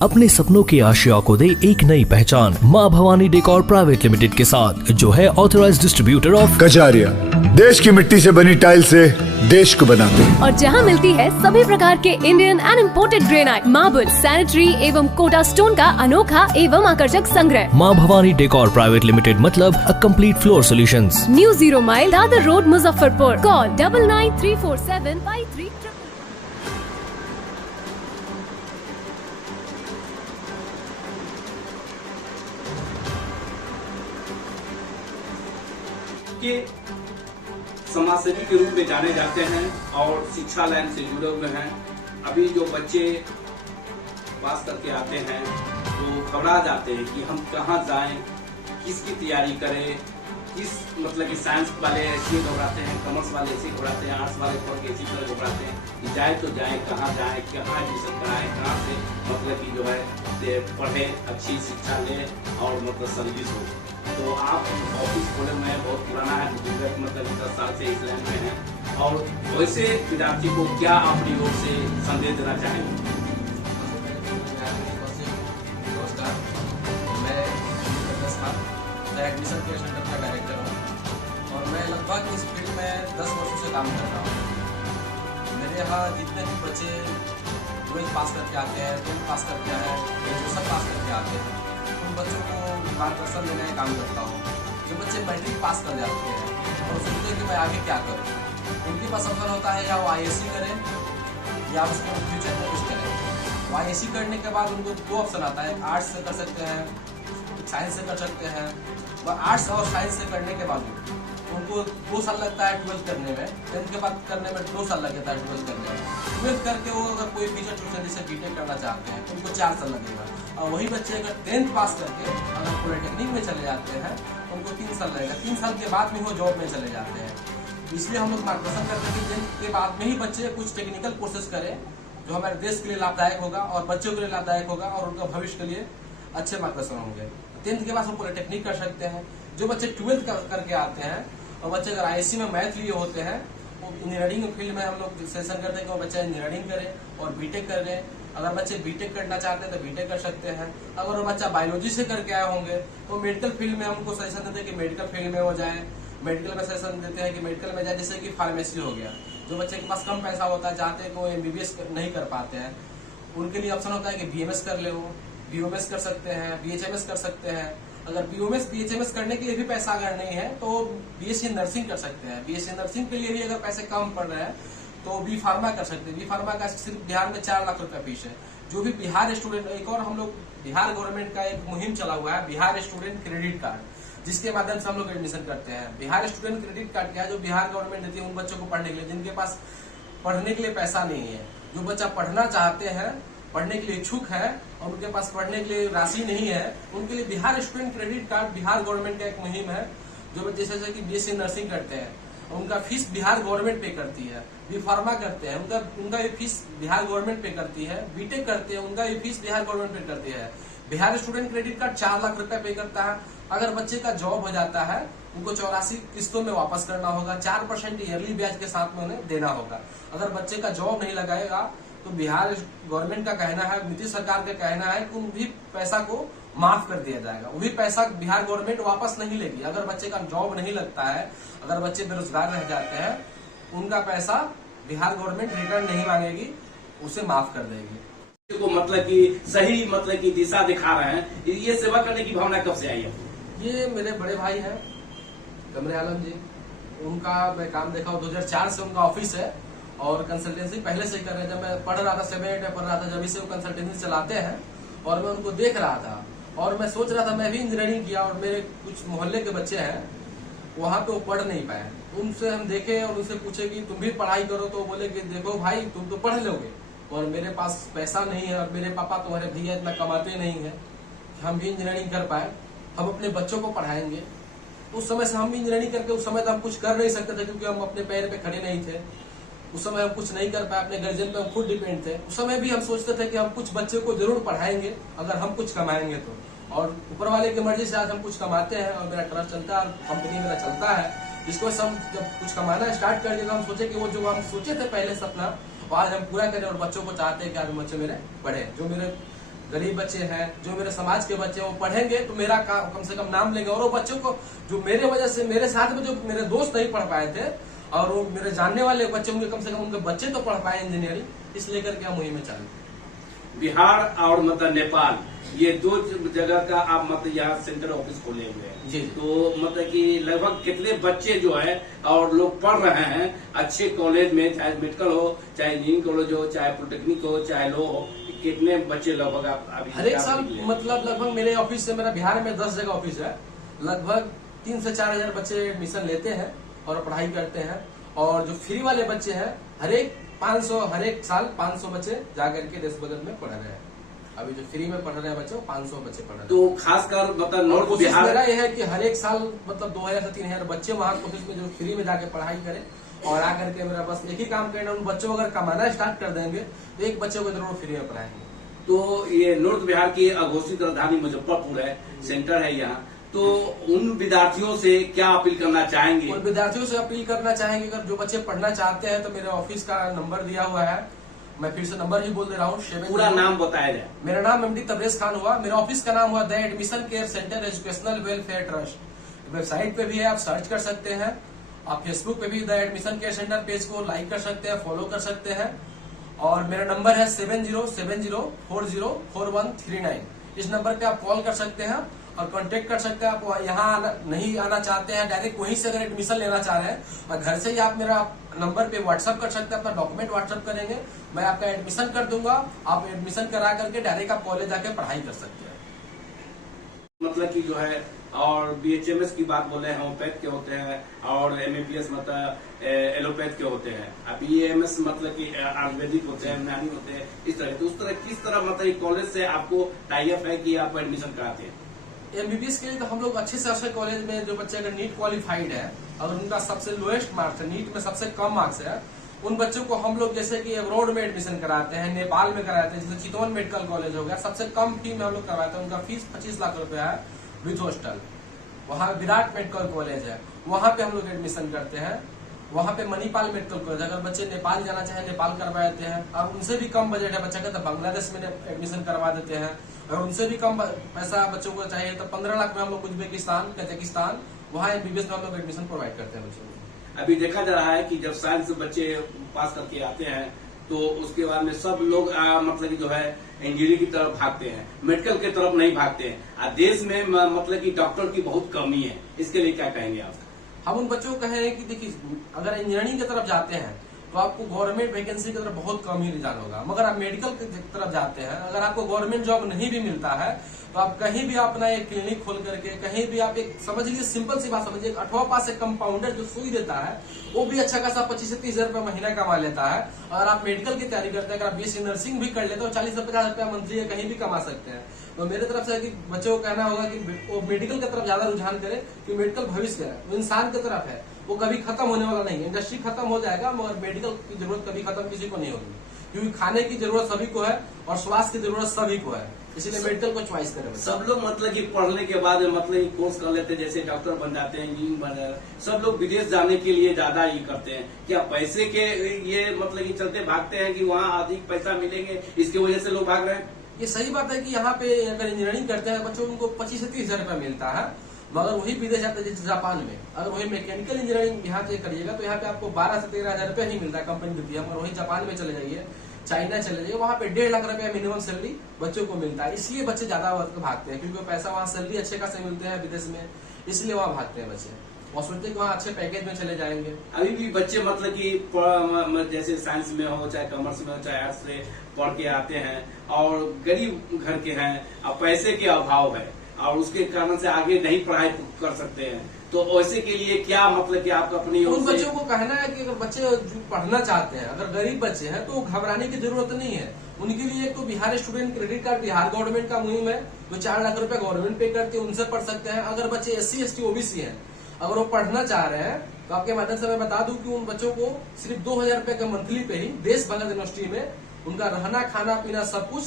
अपने सपनों की आशिया को दे एक नई पहचान माँ भवानी डेकोर प्राइवेट लिमिटेड के साथ, जो है ऑथराइज्ड डिस्ट्रीब्यूटर ऑफ कजारिया। देश की मिट्टी से बनी टाइल से देश को बनाते हैं। और जहाँ मिलती है सभी प्रकार के Indian and imported granite, marble, sanitary एवं कोटा स्टोन का अनोखा एवं आकर्षक संग्रह। माँ भवानी डेकोर प्राइवेट लिमिटेड मतलब a complete floor solutions. New 0 mile Dadar road, Muzaffarpur. Call 99347533। के समाजसेवी के रूप में जाने जाते हैं और शिक्षा लाइन से जुड़े हुए हैं। अभी जो बच्चे पास करके आते हैं तो घबरा जाते हैं कि हम कहाँ जाएं, किसकी तैयारी करें, किस मतलब कि साइंस वाले ऐसे घबराते हैं, कॉमर्स वाले ऐसे घबराते हैं, आर्ट्स वाले पढ़ के इसी तरह घबराते हैं कि जाए तो जाए, कहाँ एडमिशन कराएं, कहाँ से मतलब कि जो है पढ़े, अच्छी शिक्षा ले और मतलब सर्विस हो। तो आप ऑफिस खोले हुए हैं, बहुत पुराना है, मतलब 10 साल से इस लाइन में है। और वैसे विद्यार्थी को क्या अपनी ओर से संदेश देना चाहेंगे? मैं एडमिशन केयर सेंटर का डायरेक्टर हूँ और मैं लगभग इस फील्ड में 10 वर्षों से काम कर रहा हूँ। मेरे यहाँ जितने भी बच्चे 12th पास करके आते हैं, 10th पास करके आए हैं, ग्रेजुएशन पास करके आते हैं, उन बच्चों को मार्गदर्शन देने का काम करता हूँ। जो बच्चे मैट्रिक पास कर जाते हैं और सोचते हैं कि मैं आगे क्या करूँ, उनके पास अवसर होता है या वो IAC करें या उसके फ्यूचर में कुछ करें। वो IAC करने के बाद उनको 2 ऑप्शन आता है, आर्ट्स से कर सकते हैं, साइंस से कर सकते हैं। और आर्ट्स और साइंस से करने के बाद उनको 2 साल लगता है 12th करने में, 10th के बाद करने में 2 साल लगता है 12th करने में। 12th करके वो अगर कोई फ्यूचर ट्यूशन जैसे BTech करना चाहते हैं तो उनको 4 साल लगेगा। और वही बच्चे अगर 10th पास करके अगर पॉलिटेक्निक में चले जाते हैं तो उनको 3 साल लगेगा। 3 साल के बाद में वो जॉब में चले जाते हैं। इसलिए हम लोग मार्गदर्शन करते हैं कि 10th के बाद में ही बच्चे कुछ टेक्निकल कोर्सेज करें जो हमारे देश के लिए लाभदायक होगा और बच्चों के लिए लाभदायक होगा और उनका भविष्य के लिए अच्छे मार्गदर्शन होंगे। 10th के बाद हम पॉलिटेक्निक कर सकते हैं। जो बच्चे 12th करके आते हैं और बच्चे अगर IAC में मैथ लिए होते हैं, वो इंजीनियरिंग फील्ड में हम लोग सजेशन करते हैं कि वो बच्चे इंजीनियरिंग करें और BTech कर रहे हैं। अगर बच्चे BTech करना चाहते हैं तो BTech कर सकते हैं। अगर वो बच्चा बायोलॉजी से करके आए होंगे तो मेडिकल फील्ड में हमको सजेशन देते हैं कि मेडिकल फील्ड में वो जाए। मेडिकल में सजेशन देते हैं कि मेडिकल में जाए, जैसे कि फार्मेसी हो गया। जो बच्चे के पास कम पैसा होता है, चाहते हैं कि वो MBBS नहीं कर पाते हैं, उनके लिए ऑप्शन होता है कि BMS कर ले, वो BOMS कर सकते हैं, BHMS कर सकते हैं। अगर BHMS करने के लिए भी पैसा अगर नहीं है तो BSc नर्सिंग कर सकते हैं। BSc नर्सिंग के लिए भी अगर पैसे कम पड़ रहे हैं तो B फार्मा कर सकते हैं। B फार्मा का सिर्फ बिहार में 4 लाख रुपया फीस है। जो भी बिहार स्टूडेंट, एक और हम लोग बिहार गवर्नमेंट का एक मुहिम चला हुआ है, बिहार स्टूडेंट क्रेडिट कार्ड, जिसके माध्यम से हम लोग एडमिशन करते हैं। बिहार स्टूडेंट क्रेडिट कार्ड क्या है, जो बिहार गवर्नमेंट देती है उन बच्चों को पढ़ने के लिए जिनके पास पढ़ने के लिए पैसा नहीं है। जो बच्चा पढ़ना चाहते हैं, पढ़ने के लिए इच्छुक है और उनके पास पढ़ने के लिए राशि नहीं है, उनके लिए Bihar student credit card Bihar government का एक मुहिम है। जो जैसे कि BSc नर्सिंग करते हैं उनका फीस बिहार गवर्नमेंट पे करती है। B फार्मा करते हैं उनका ये फीस बिहार गवर्नमेंट पे करती है। BTech करते हैं उनका ये फीस बिहार गवर्नमेंट पे करती है। Bihar student credit card 4 lakh रुपया पे करता है। अगर बच्चे का जॉब हो जाता है उनको 84 किस्तों में वापस करना होगा। 4% ईयरली ब्याज के साथ में उन्हें देना होगा। अगर बच्चे का जॉब नहीं लगाएगा तो बिहार गवर्नमेंट का कहना है, नीतीश सरकार का कहना है कि उन भी पैसा को माफ कर दिया जाएगा। वही पैसा बिहार गवर्नमेंट वापस नहीं लेगी। अगर बच्चे का जॉब नहीं लगता है, अगर बच्चे बेरोजगार रह जाते हैं, उनका पैसा बिहार गवर्नमेंट रिटर्न नहीं मांगेगी, उसे माफ कर देगी। को मतलब कि सही मतलब कि दिशा दिखा रहे हैं। ये सेवा करने की भावना कब से आई है? ये मेरे बड़े भाई हैं कमरे आलम जी, उनका मैं काम देखा हूँ। 2004 से उनका ऑफिस है और कंसल्टेंसी पहले से कर रहे हैं। जब मैं पढ़ रहा था 7-8 में पढ़ रहा था, जब से वो कंसल्टेंसी चलाते हैं और मैं उनको देख रहा था और मैं सोच रहा था मैं भी इंजीनियरिंग किया। और मेरे कुछ मोहल्ले के बच्चे हैं वहां पे वो पढ़ नहीं पाए। उनसे हम देखे और उनसे पूछे कि तुम भी पढ़ाई करो, तो बोले कि देखो भाई तुम तो पढ़ लोगे और मेरे पास पैसा नहीं है और मेरे पापा तुम्हारे भैया इतना कमाते नहीं है हम भी इंजीनियरिंग कर पाए, हम अपने बच्चों को पढ़ाएंगे। उस समय से हम भी इंजीनियरिंग करके, उस समय तो हम कुछ कर नहीं सकते थे क्योंकि हम अपने पैर पे खड़े नहीं थे। उस समय हम कुछ नहीं कर पाए, अपने गार्जियन पे हम खुद डिपेंड थे। उस समय भी हम सोचते थे कि हम कुछ बच्चे को जरूर पढ़ाएंगे अगर हम कुछ कमाएंगे तो। और ऊपर वाले की मर्जी से आज हम कुछ कमाते हैं और मेरा ट्रस्ट चलता है, कंपनी मेरा चलता है। जिसको हम जब कुछ कमाना स्टार्ट कर दिया तो हम सोचे कि वो जो हम सोचे थे पहले सपना, वो आज हम पूरा करें और बच्चों को चाहते हैं कि आज बच्चे मेरे पढ़े। जो मेरे गरीब बच्चे हैं, जो मेरे समाज के बच्चे हैं, वो पढ़ेंगे तो मेरा कम से कम नाम लेंगे। और वो बच्चों को जो मेरे वजह से मेरे साथ में जो मेरे दोस्त नहीं पढ़ पाए थे और वो मेरे जानने वाले बच्चे होंगे, कम से कम उनके बच्चे तो पढ़ पाए इंजीनियरिंग, इस लेकर के हम मुहिम में चालू। बिहार और मतलब नेपाल, ये दो जगह का आप मतलब यहाँ सेंटर ऑफिस खोले हुए हैं जी। तो मतलब कि लगभग कितने बच्चे जो है और लोग पढ़ रहे हैं अच्छे कॉलेज में, चाहे मेडिकल हो, चाहे इंजीनियरिंग कॉलेज हो, चाहे पॉलिटेक्निक हो, चाहे लो हो, कितने बच्चे लगभग आप अभी हर एक साल मतलब लगभग मेरे ऑफिस से, मेरा बिहार में 10 जगह ऑफिस है, लगभग 3 से 4 हजार बच्चे एडमिशन लेते हैं और पढ़ाई करते हैं। और जो फ्री वाले बच्चे हैं हर एक साल 500 बच्चे जाकर के देश बगल में पढ़ रहे हैं। अभी जो फ्री में पढ़ रहे हैं बच्चे, 500 बच्चे पढ़ रहे हैं। तो खासकर मतलब नॉर्थ कोशिश बिहार मेरा यह है कि हर एक साल मतलब 2000 से 3000 बच्चे वहाँ कोशिश में जो फ्री में जाके पढ़ाई करें और आकर के मेरा बस एक ही काम करना, उन बच्चों को अगर कमाना स्टार्ट कर देंगे तो एक बच्चे को जरूर फ्री में पढ़ाएंगे। तो ये नॉर्थ बिहार की अघोषित राजधानी मुजफ्फरपुर है, सेंटर है यहाँ, तो उन विद्यार्थियों से क्या अपील करना चाहेंगे? उन विद्यार्थियों से अपील करना चाहेंगे अगर जो बच्चे पढ़ना चाहते हैं तो मेरे ऑफिस का नंबर दिया हुआ है, मैं फिर से नंबर ही बोल दे रहा हूँ। पूरा नाम बताया जाए। मेरा नाम एमडी तबरेज खान हुआ, मेरा ऑफिस का नाम हुआ the admission care centre educational welfare trust. Website पे भी है, आप सर्च कर सकते हैं। आप फेसबुक पे भी the admission care centre page को लाइक कर सकते हैं, फॉलो कर सकते हैं। और मेरा नंबर है 7070404139। इस नंबर पे आप कॉल कर सकते हैं और कांटेक्ट कर सकते हैं। आप यहाँ नहीं आना चाहते हैं, डायरेक्ट वहीं से अगर एडमिशन लेना चाह रहे हैं और घर से ही आप मेरा नंबर पे व्हाट्सअप कर सकते हैं, अपना डॉक्यूमेंट व्हाट्सअप करेंगे, मैं आपका एडमिशन कर दूंगा। आप एडमिशन करा करके डायरेक्ट आप कॉलेज जाके पढ़ाई कर सकते हैं। मतलब कि जो है और बीएचएमएस की बात बोले हैं, होम्योपैथ के होते हैं और एमएबीएस मतलब एलोपैथ के होते हैं। अब बीएमएस मतलब कि आयुर्वेदिक होते हैं, यूनानी होते हैं, इस तरह। तो उस तरह किस तरह मतलब कॉलेज से आपको टाई अप है कि आप एडमिशन कराते हैं? एमबीबीएस के लिए तो हम लोग अच्छे से अच्छे कॉलेज में जो बच्चे अगर नीट क्वालिफाइड है, अगर उनका सबसे लोएस्ट मार्क्स है, नीट में सबसे कम मार्क्स है, उन बच्चों को हम लोग जैसे कि अब्रॉड में एडमिशन कराते हैं, नेपाल में कराते हैं, जैसे चितवन मेडिकल कॉलेज हो गया, सबसे कम फी में हम लोग करवाते हैं। उनका फीस 25 लाख रुपया है विथ हॉस्टल। वहाँ विराट मेडिकल कॉलेज है, वहाँ पे हम लोग एडमिशन करते हैं। वहाँ पे मणिपाल मेडिकल कॉलेज, अगर बच्चे नेपाल जाना चाहे नेपाल करवा देते हैं। अब उनसे भी कम बजट है बच्चे का तो बांग्लादेश में एडमिशन करवा देते हैं। अगर उनसे भी कम पैसा बच्चों को चाहिए तो 15 लाख में हम लोग उज्बेकिस्तान, कजाकिस्तान, वहाँ एमबीबीएस में हम लोग एडमिशन प्रोवाइड करते हैं बच्चों को। अभी देखा जा रहा है कि जब साइंस बच्चे पास करके आते हैं तो उसके बाद में सब लोग मतलब कि जो है इंजीनियरिंग की तरफ भागते हैं, मेडिकल की तरफ नहीं भागते हैं। देश में मतलब कि डॉक्टर की बहुत कमी है, इसके लिए क्या कहेंगे आप? हम उन बच्चों को कहें कि देखिए, अगर इंजीनियरिंग की तरफ जाते हैं तो आपको गवर्नमेंट वैकेंसी की तरफ बहुत कम ही रुझान होगा। मगर आप मेडिकल की तरफ जाते हैं, अगर आपको गवर्नमेंट जॉब नहीं भी मिलता है तो आप कहीं भी अपना एक क्लिनिक खोल करके, कहीं भी आप एक समझ लीजिए, सिंपल सी बात समझिए, 8वां पास एक कंपाउंडर जो सुई देता है वो भी अच्छा खासा 25 से 30 हजार रुपया महीना कमा लेता है। अगर आप मेडिकल की तैयारी करते हैं, अगर आप बीएससी नर्सिंग भी कर लेते हैं तो 40 से 50 रुपया मंथली कहीं भी कमा सकते हैं। तो मेरे तरफ से कि बच्चों को कहना होगा कि वो मेडिकल की तरफ ज्यादा रुझान करे, क्योंकि मेडिकल भविष्य है, वो इंसान की तरफ है, वो कभी खत्म होने वाला नहीं है। इंडस्ट्री खत्म हो जाएगा मगर मेडिकल की जरूरत कभी खत्म किसी को नहीं होगी, क्योंकि खाने की जरूरत सभी को है और स्वास्थ्य की जरूरत सभी को है, इसलिए मेडिकल को चॉइस करें। सब लोग मतलब कि पढ़ने के बाद मतलब कोर्स कर लेते हैं, जैसे डॉक्टर बन जाते हैं, इंजीनियर बन जाते हैं, सब लोग विदेश जाने के लिए ज्यादा ये करते हैं। क्या पैसे के ये मतलब कि चलते भागते हैं कि वहाँ अधिक पैसा मिलेंगे, इसकी वजह से लोग भाग रहे हैं? ये सही बात है कि यहाँ पे अगर इंजीनियरिंग करते हैं बच्चों, उनको 25 से 30 हजार रुपया मिलता है, मगर वही विदेश जाते हैं जैसे जापान में। अगर वही मैकेनिकल इंजीनियरिंग यहाँ से करिएगा तो यहाँ पे आपको 12 से 13 हजार रुपया ही मिलता है, कंपनी देती है। मगर वही जापान में चले जाइए, चाइना चले जाइए, वहाँ पे 1.5 लाख रुपया मिनिमम सैलरी बच्चों को मिलता है। इसलिए बच्चे ज्यादा भागते हैं, क्योंकि पैसा वहाँ सैलरी अच्छे खासे मिलते हैं विदेश में, इसलिए वहाँ भागते हैं बच्चे और सोचते हैं कि वहाँ अच्छे पैकेज में चले जाएंगे। अभी भी बच्चे मतलब कि जैसे साइंस में हो, चाहे कॉमर्स में हो, चाहे आर्ट्स से पढ़ के आते हैं और गरीब घर के हैं, अब पैसे के अभाव है और उसके कारण से आगे नहीं पढ़ाई कर सकते हैं। तो ऐसे के लिए क्या मतलब कि आप अपनी उन बच्चों को कहना है कि अगर बच्चे जो पढ़ना चाहते हैं, अगर गरीब बच्चे हैं तो घबराने की जरूरत नहीं है। उनके लिए तो Bihar student credit card Bihar government का मुहिम है, जो 4 लाख रुपया गवर्नमेंट पे करती है, उनसे पढ़ सकते हैं। अगर बच्चे SC ST OBC हैं, अगर वो पढ़ना चाह रहे हैं तो आपके माध्यम से मैं बता दूं कि उन बच्चों को सिर्फ 2000 रुपए के मंथली पे ही देश भगत यूनिवर्सिटी में उनका रहना, खाना, पीना सब कुछ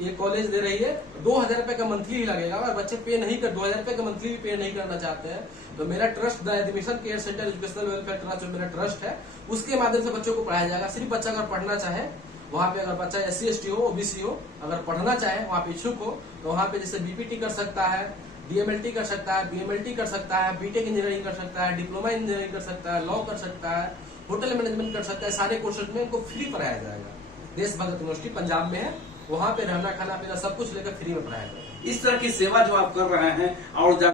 ये कॉलेज दे रही है। 2000 रुपए का मंथली ही लगेगा। अगर बच्चे पे नहीं कर 2000 रुपए का मंथली भी पे नहीं करना चाहते हैं तो मेरा trust the admission care centre educational welfare trust जो मेरा ट्रस्ट है, उसके माध्यम से बच्चों को पढ़ाया जाएगा। सिर्फ बच्चा अगर पढ़ना चाहे वहाँ पे अगर बच्चा SC/ST हो, OBC हो, अगर पढ़ना चाहे, वहाँ पे इच्छुक हो, तो वहाँ पे जैसे BPT कर सकता है, DMLT कर सकता है, BMLT कर सकता है, BTech इंजीनियरिंग कर सकता है, डिप्लोमा इंजीनियरिंग कर सकता है, लॉ कर सकता है, होटल मैनेजमेंट कर सकता है। सारे कोर्सेज में इनको फ्री पढ़ाया जाएगा। देश भगत यूनिवर्सिटी पंजाब में है, वहाँ पे रहना खाना पीना सब कुछ लेकर फ्री में पढ़ाया जाएगा। इस तरह की सेवा जो आप कर रहे हैं और